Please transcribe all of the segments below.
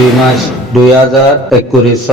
2 মাস 2021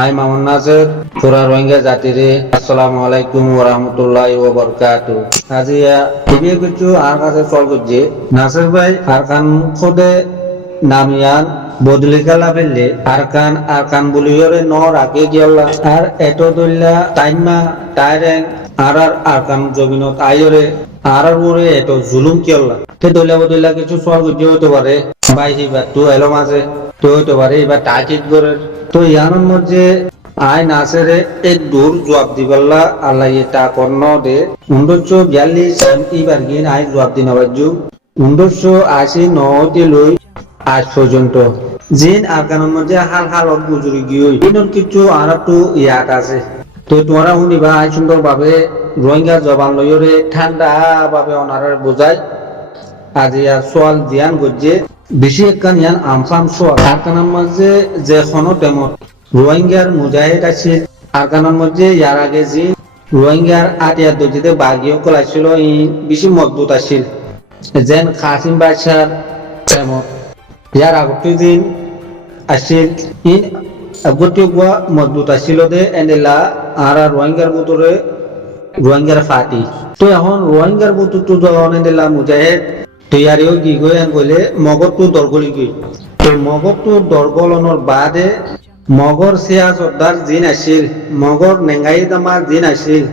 I Mamun Naser পুরা রোহিঙ্গা জাতিরে আসসালামু আলাইকুম ওয়া রাহমাতুল্লাহি ওয়া বারাকাতু। আজি ইবিয়ে কিছু আর কাছে চল করছে নাসের ভাই আরকান খোদে নামিয়ান বদলি কালা ফেললে আরকান বলিয়রে নর আগে গিয়াল্লা আর এত দইল্লা টাইমা টাইরেন আর আরকান জমিনত আইরে আর ওরে এত জুলুম কিয়াল্লা তে দইলা বদলা কিছু চল করছে হতে পারে ভাই এবার তো এলো মাঝে তো হতে পারে এবার টাকিট করে তো ইয়ানোর মধ্যে আই নাসেরে এক দূর জবাব দিবাল্লা আল্লাহ এটা কর্ণ দে 1942 এবার গিয়ে আই জবাব দিন আবাজু 1989 লই আজ পর্যন্ত জিন আফগানের মধ্যে হাল হালত গুজরি গিয়ে ইনর কিছু আর একটু ইয়াত আছে তো তোমরা শুনিবা আই সুন্দর ভাবে রোহিঙ্গা জবান লইরে ঠান্ডা ভাবে অনারে বোঝায় আজি আর সোয়াল দিয়ান গজ্জে বেশি একখান ইয়ান আমফাম সোয়াল আরকানের মধ্যে যে খনো টেমত রোহিঙ্গার মুজাহিদ আছে আরকানের মধ্যে ইয়ার আগে যে রোহিঙ্গার আটিয়ার দজিতে বাগিও কলাইছিল ই বেশি মজবুত আছিল যেন কাসিম বাদশার টেমত ইয়ার আগতে দিন আছিল ই আগতে গোয়া মজবুত আছিল দে এনেলা আর রোহিঙ্গার ভিতরে রোহিঙ্গার ফাটি তো এখন রোহিঙ্গার ভিতরটো যখন এনেলা মুজাহিদ তৈয়ারিও কি গই আন কইলে মগরটো দরগলি গই তো মগরটো দরগলনৰ বাদে মগর সিয়াজদার জিন আছিল মগর নেঙ্গাই দামার জিন আছিল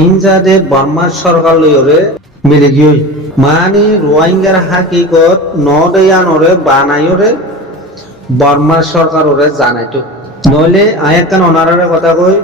ইনজাদে বর্মা সরকার লইরে মিলে গই মানে রোহিঙ্গার হাকিকত নদয়ানরে বানাইরে বর্মা সরকাররে জানাইতো নইলে আয়াকান অনারারে কথা কই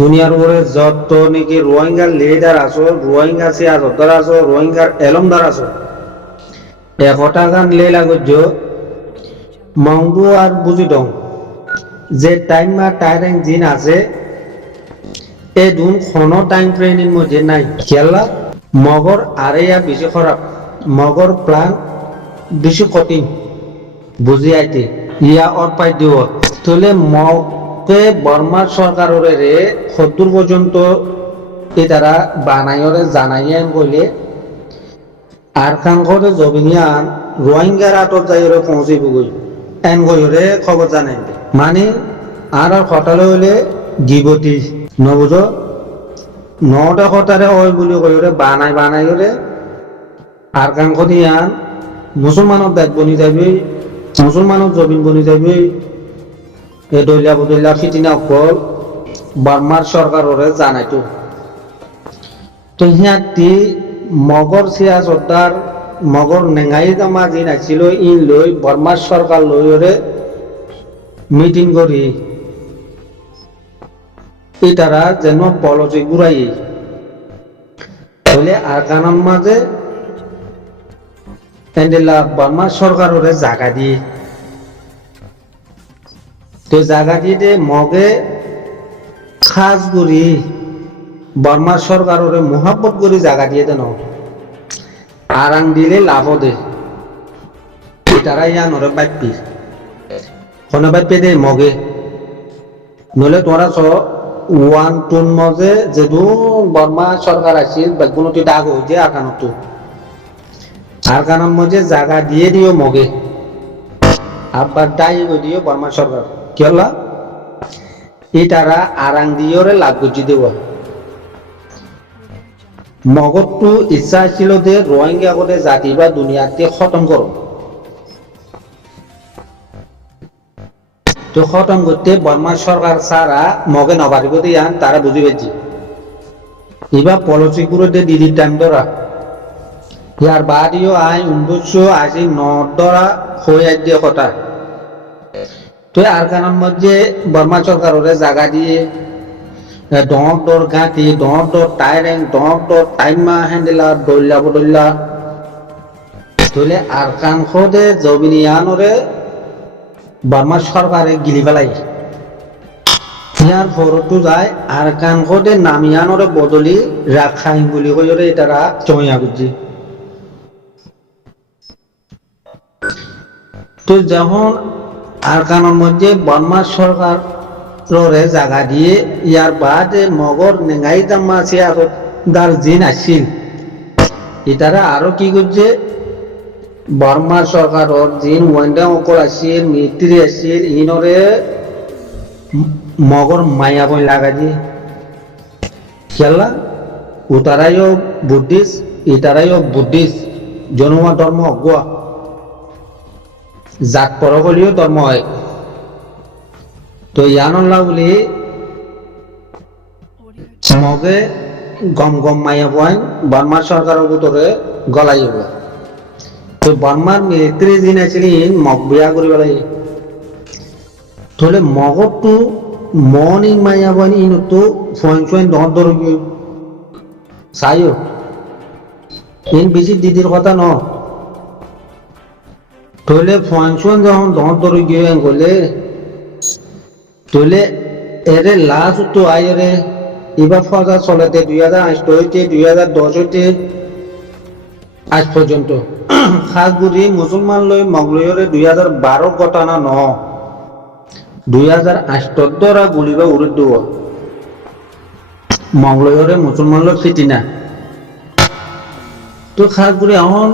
দুনিয়ার উপরে যত নাকি রোহিঙ্গার লিডার আছো রোহিঙ্গা সিয়াজদার আছো রোহিঙ্গার এলমদার আছো একটা গান লেলা গজ্জ মংদু আর বুঝি দং যে টাইম মা টাইরিং জিন আছে এ দুন কোনো টাইম ট্রেনিং মধ্যে নাই খেলা মগর আরে ইয়া বেশি খারাপ মগর প্ল্যান বেশি কঠিন বুঝি আইতে ইয়া অর পাই দিব তাহলে মগে বর্মার সরকারের রে 70 পর্যন্ত এ তারা বানাইরে জানাইয়েন কইলে আর কাঙ্গরে জবিনিয়ান রোহিঙ্গার আটক যাইরে পৌঁছিব গই এন গইরে খবর জানাই মানে আর হটালে হইলে গিবতি নবুঝ নটা হটারে হয় বলি কইরে বানাইরে আর কাঙ্গ দিয়ান মুসলমানক দায়িত্ব বনি যাবি মুসলমানক জবিন বনি যাবি এ দইলা বদইলা ফিটিনা অকল বার্মার সরকাররে জানাইতো তো হিয়াতি মগর সিয়াজদার মগর নেঙ্গাই দামা জিন আছিল ই লই বর্মার সরকার লইরে মিটিং করি ইতারা যেন পলচি ঘুরাই বলে আরকানার মাঝে এন্ডেলা বর্মার সরকাররে জায়গা দিয়ে তো জায়গা দিয়ে মগে খাস করি বর্মার সরকাররে মোহাব্বত করি জায়গা দিয়ে দেন আরাং দিলে লাভ দে তারা ইয়ানরে বাইপি কোন বাইপে দে মগে নলে তোরা চ ওয়ান টুন মজে যেদু বর্মা সরকার আছিল বেগুনটি ডাক হইছে আকানত আরকানের মধ্যে জায়গা দিয়ে দিও মগে আবার দায়ী দিও বর্মা সরকার কি হল এই তারা আরাং দিওরে লাভ গুজি দেব মগরটো ইচ্ছা ছিল যে রোহিঙ্গা করে জাতি বা দুনিয়াতে খতম করো তো খতম করতে বর্মা সরকার সারা মগে নবারিব দিয়ান তারা বুঝি পেয়েছি এবার পলিসি করে দিদি টাইম ধরা ইয়ার বাদিও আই 1989 ধরা হয়ে দিয়ে কথা তো আর কারণ মধ্যে বর্মা সরকারের জায়গা দিয়ে ডর ডর গাঁতি ডর ডর টাইরেং ডর ডর টাইমা হ্যান্ডেলার দইলা বদইলা তাহলে আর কাংখদে জবিনিয়ানরে বর্মা সরকারে গিলি পেলাই ইয়ার ফরতো যায় আর কাংখদে নামিয়ানরে বদলি রাখাইন বলি কইরে এটারা চইয়া গুজি তো যখন আরকানের মধ্যে বর্মা সরকার রে জায়গা দিয়ে ইয়ার বাদে মগর নেঙ্গাই দাম্মা সিয়াজদার জিন আসছিল এটারা আরো কি করছে বর্মা সরকারের যিন ওয়ান্ডা অকল আছিল মিত্রি আছিল ইনরে মগর মায়া বই লাগাই দি খেলা উতারাইও বুদ্ধিস্ট ইতারাইও বুদ্ধিস্ট জনমা ধর্ম অগুয়া জাত পরগলীয় ধর্ম হয় তো ইয়ানল্লা বলি মগে গম গম মায়া বই বর্মার সরকারের ভিতরে গলাই তো বর্মার মিলিটারি যিন আছিল মগ বিয়া করিব লাগে তাহলে মগরটো মন ইন মায়া বই ইনতো ফয়েন ফয়েন দর দর চাইও ইন বেশি দিদির কথা ন তাহলে ফয়েন ফয়েন যখন দর দর গিয়ে গলে তাহলে এরে লাস্ট তো আইরে এবার ফজা চলেতে 2008 হইতে 2010 হইতে আজ পর্যন্ত খাস বুঝি মুসলমান লই মগলয়রে 2012 ঘটনা ন 2008 দ্বারা গুলিবা উড়ে দেব মগলয়রে মুসলমান লই ফিতিনা তো খাস বুঝি এখন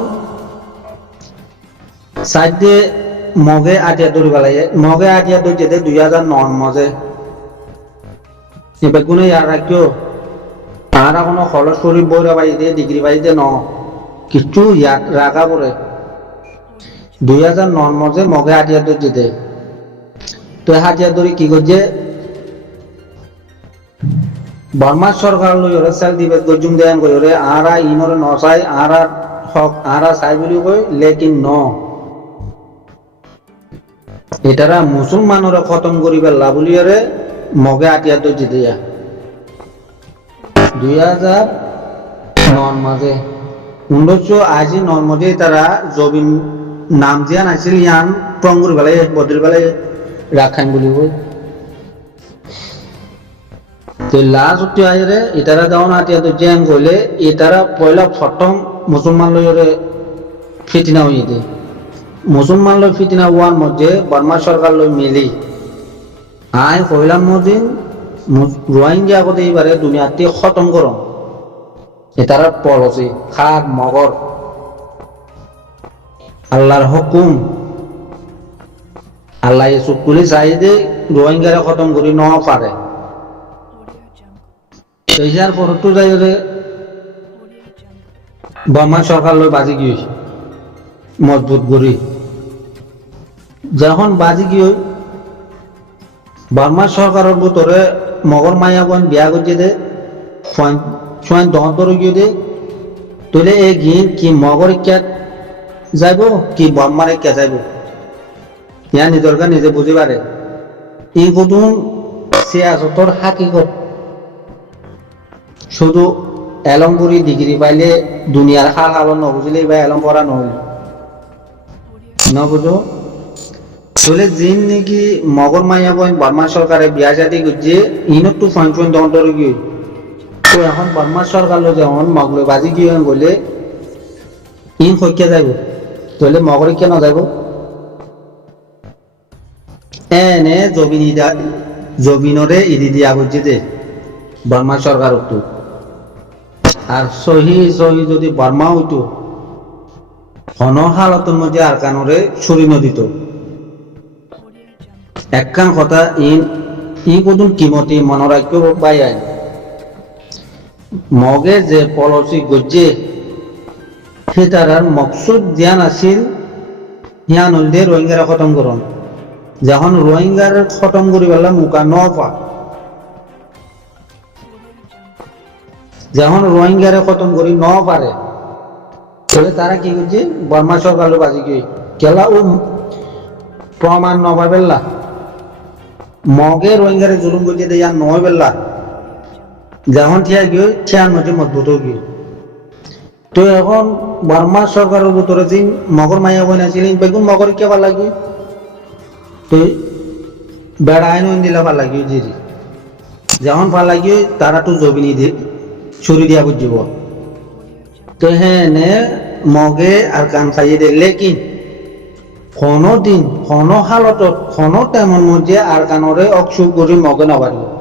সাইডে মগে আটিয়া ধরিব লাগে মগে আটিয়া ধরছে 2009 মাঝে এবার কোনো ইয়ার রাখিও আর এখনো খরচ করি বইরা বাড়িতে ডিগ্রি বাড়িতে ন কিছু ইয়াদ রাখা পড়ে 2009 মাঝে মগে আটিয়া ধরছে তো হাটিয়া ধরি কি করছে বর্মা সরকার লইরে সেল দিবে গজুম দেন কইরে আরা ইনরে নসাই আরা হক আরা সাই বলি কই লেকিন ন এটারা মুসলমানরা খতম করিবার লাবলিয়ারে মগে আটিয়া তো জিতিয়া 2009 মাঝে 1989 মাঝে তারা জবিন নাম জিয়ান আছিল ইয়ান প্রঙ্গুর বেলায় বদ্রির বেলায় রাখাইন বলি কই তো লাস্ট আইরে এটারা যখন আটিয়া তো জ্যাং কইলে এটারা পয়লা প্রথম মুসলমান লইরে ফিতনা হইতে মুসলমান লই ফিতনা ওয়ান মধ্যে বর্মা সরকার লই মিলি আই কইলাম মদিন রোহিঙ্গা আগতে এবারে দুনিয়াতে খতম করো এটারা পলসি খাট মগর আল্লাহর হুকুম আল্লাহ চুকুলি চাই যে রোহিঙ্গারে খতম করি ন পারে এইটার পরতো যাই বর্মা সরকার লই বাজি গিয়ে মজবুত করি যখন বাজি গিয়ে বর্মা সরকারের ভিতরে মগর মায়া বোন বিয়া করছে দে সোয়ান দর গিয়ে দে তুলে এই গিন কি মগর কে যাইব কি বর্মারে কে যাইব ইয়া নিজের নিজে বুঝি পারে এই গুদুন সিয়াসতর হাকিকত শুধু এলম করি ডিগ্রি পাইলে দুনিয়ার হাল হাল নবুঝিলে বা এলম পড়া নহল নবুঝো তাহলে যিন নাকি মগর মাইয়া বোন বর্মা সরকারে বিয়া জাতি করছে ইনতো ফয়েন ফয়েন দর গিয়ে তো এখন বর্মা সরকার যেমন মগলে বাজি গিয়ে বলে ইন হইকে যাইব তাহলে মগরে কেন যাইব এনে জবিনরে ইদি দিয়া করছে যে বর্মা সরকার হতো আর সহি যদি বর্মা হইতো হন হালতের মধ্যে আর কানরে সরিন দিত একখান কথা ই কদুন কিমতি মনে রাখবে পাই আইন মগে যে পলসি গজ্জে সেটার মকসুদ জ্ঞান আছিল হিয়ান হলদে রোহিঙ্গারা খতম করন যখন রোহিঙ্গার খতম করি পেলাম মুখা ন পা যখন রোহিঙ্গারে খতম করি ন পারে তাহলে তারা কি করছে বর্মা সরকার বাজি গিয়ে কেলা ও প্রমাণ ন পাবেল্লা মগে রোহিঙ্গারে জুলুম করছে দেয়া নয় বেল্লা যখন ঠিয়া গিয়ে ঠিয়ার মধ্যে মজবুত গিয়ে তো এখন বর্মা সরকারের ভিতরে যে মগর মাইয়া বোন ছিলেন বেগুন মগর কে ভাল লাগে তো বেড়া আইন দিলা ভাল লাগে জিরি যখন ভাল লাগে তারা তো জবিনি দিয়ে ছুরি দিয়া বুঝিব তো হ্যাঁ মগে আর কান খাইয়ে দে লেকিন কোনো দিন কোনো হালতত কোনো টাইমের মধ্যে আর কানরে অকসুখ করে মগে নাবারিব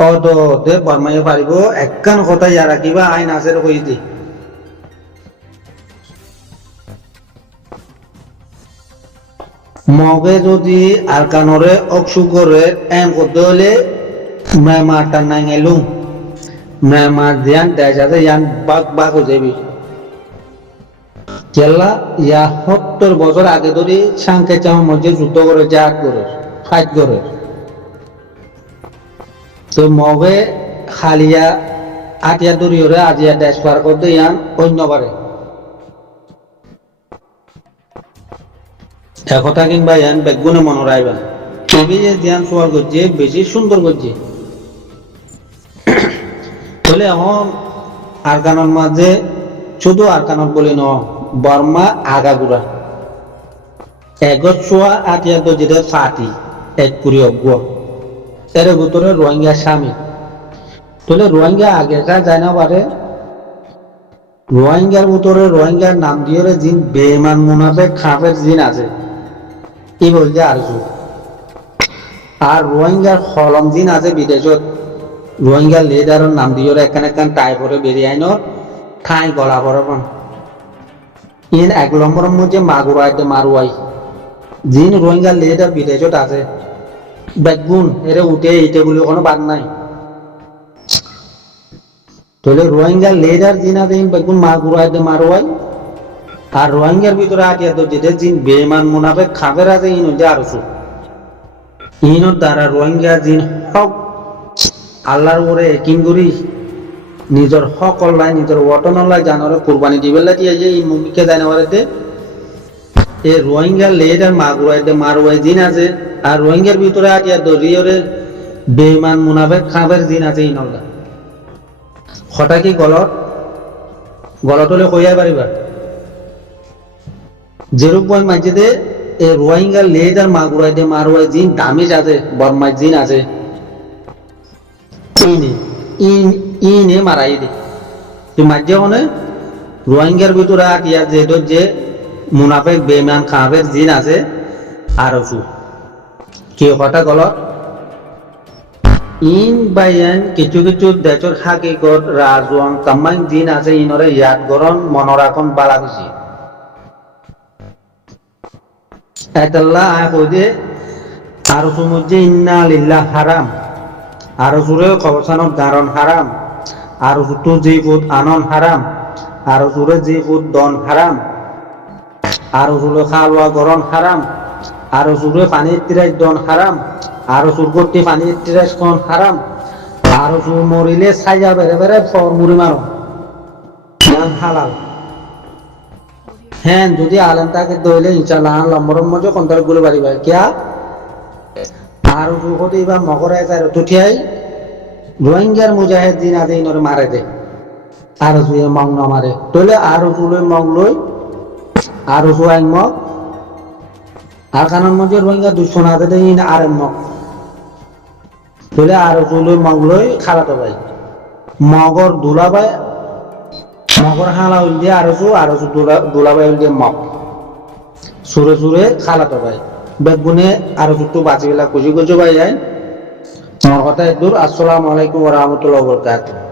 অদে বর্মাইয়ে পারিব একখান কথা ইয়া রাখিবা আইন আছে কই দি মগে যদি আরকানরে অক্সুগরে এম করতে হলে মেমারটা নাই গেলুম মেমার দিয়ান দেশাতে ইয়ান বাঘ বাঘ হয়ে যাবি কেল্লা ইয়া 70 বছর আগে ধরে সাংকে চাও মধ্যে যুদ্ধ করে জাত করে ফাইট করে তো মগে খালিয়া আটিয়া দরিয়রে আজিয়া দেশ পার করতে ইয়ান অন্যবারে একথা কিংবা ইয়ান বেগুনে মনে রাখবেন তবে যে ধ্যান সোয়াল করছে বেশি সুন্দর করছে বলে এখন আরকানের মাঝে শুধু আরকানত বলে ন বর্মা আগাগুড়া এগত ছোয়া আটিয়া তো যেটা ফাটি এক কুড়ি অজ্ঞ এর ভিতরে রোহিঙ্গা স্বামী তাহলে রোহিঙ্গা আগেকার যায় না পারে রোহিঙ্গার ভিতরে রোহিঙ্গার নাম দিয়ে জিন বেমান মুনাফে খাপের জিন আছে কি বলছে আর রোহিঙ্গার হলম জিন আছে বিদেশত রোহিঙ্গার লিডারের নাম দিয়ে এখানে একখান টাই পরে বেরিয়ে আইন ঠাই গলা পরে ইন 1 নম্বরের মধ্যে মাগুরাইতে মারুয়াই জিন রোহিঙ্গার লিডার বিদেশত আছে বেগুন এরে উঠে ইটে বলে কোনো বাদ নাই তাহলে রোহিঙ্গার লিডার জিন আছে ইন বেগুন মাগুরাইতে মারুয়াই আর রোহিঙ্গার ভিতরে আটিয়া তো যেটা জিন বেমান মুনাফে খাবের আছে ইন হচ্ছে আরো ইনোর দ্বারা রোহিঙ্গা জিন হক আল্লাহর উপরে কিংগুরি নিজের হক অল্লাই নিজের ওয়াটন অল্লাই জানোরে কুরবানি দিবেলা দিয়ে যে এই মুমিকে জানোয়ারেতে এ রোহিঙ্গা লেডার মাগুরাইতে মারুয়াই জিন আছে আর রোহিঙ্গার ভিতরে আটিয়া দরিয়রে বেমান মুনাফে খাবের জিন আছে ইনল্লা হঠা কি গলত গলত হলে কইয়া পারিবা যেরূপ বই মাঝে এ রোহিঙ্গা লেডার মাগুরাইতে মারুয়াই জিন দামিজ আছে বর্মাই জিন আছে ইনে মারাই দে তুই মাঝে হনে রোহিঙ্গার ভিতরে আটিয়া যেহেতু যে মুনাফেক বেমান খাবের জিন আছে আর কি কথা গল ইন বাইন কিছু কিছু দেশের হাকিকত রাজওয়াং কামাই জিন আছে ইনরে ইয়াদ গরণ মনোরাখন বালা বেশি এতাল্লাহ আয় কইদে আর মধ্যে ইন্না লিল্লাহ হারাম আর জোরে কবসানত গারণ হারাম আর জুতো যে ফুট আনন হারাম আর জোরে যে ফুট দন হারাম আর জোরে খাওয়া গরণ হারাম আর জোরে পানির তিরাই দন হারাম আর জোর করতে পানির তিরাই কন হারাম আর জোর মরিলে ছাইয়া বেড়ে বেড়ে ফর মুড়ি মারো হালাল হ্যাঁ যদি আলেন তাকে দইলে ইনশাল্লাহ লম্বরের মধ্যে কন্ট্রোল গুলো পারিবা কিয়া আর যদি বা মগরে যায় তুঠিয়াই রোহিঙ্গার মুজাহিদিন আছে ইনরে মারে দে আর জুয়ে মং ন মারে তলে আর জুলে মং লই আর জুয়াই মগ আর কারণ মধ্যে রোহিঙ্গা দুশো না দে ইন আর মগ তলে আর জুলে মং লই খালাতো ভাই মগর দুলাবাই মগর হালা হইল দিয়ে আর জু দুলাবাই হইল দিয়ে মগ সুরে সুরে খালাতো ভাই বেগুনে আর একটু বাঁচিবেলা খুশি খুশি পাই যায় আমার কথা দূর। আসসালামু আলাইকুম ওয়া রাহমাতুল্লাহি ওয়া বারাকাতুহু।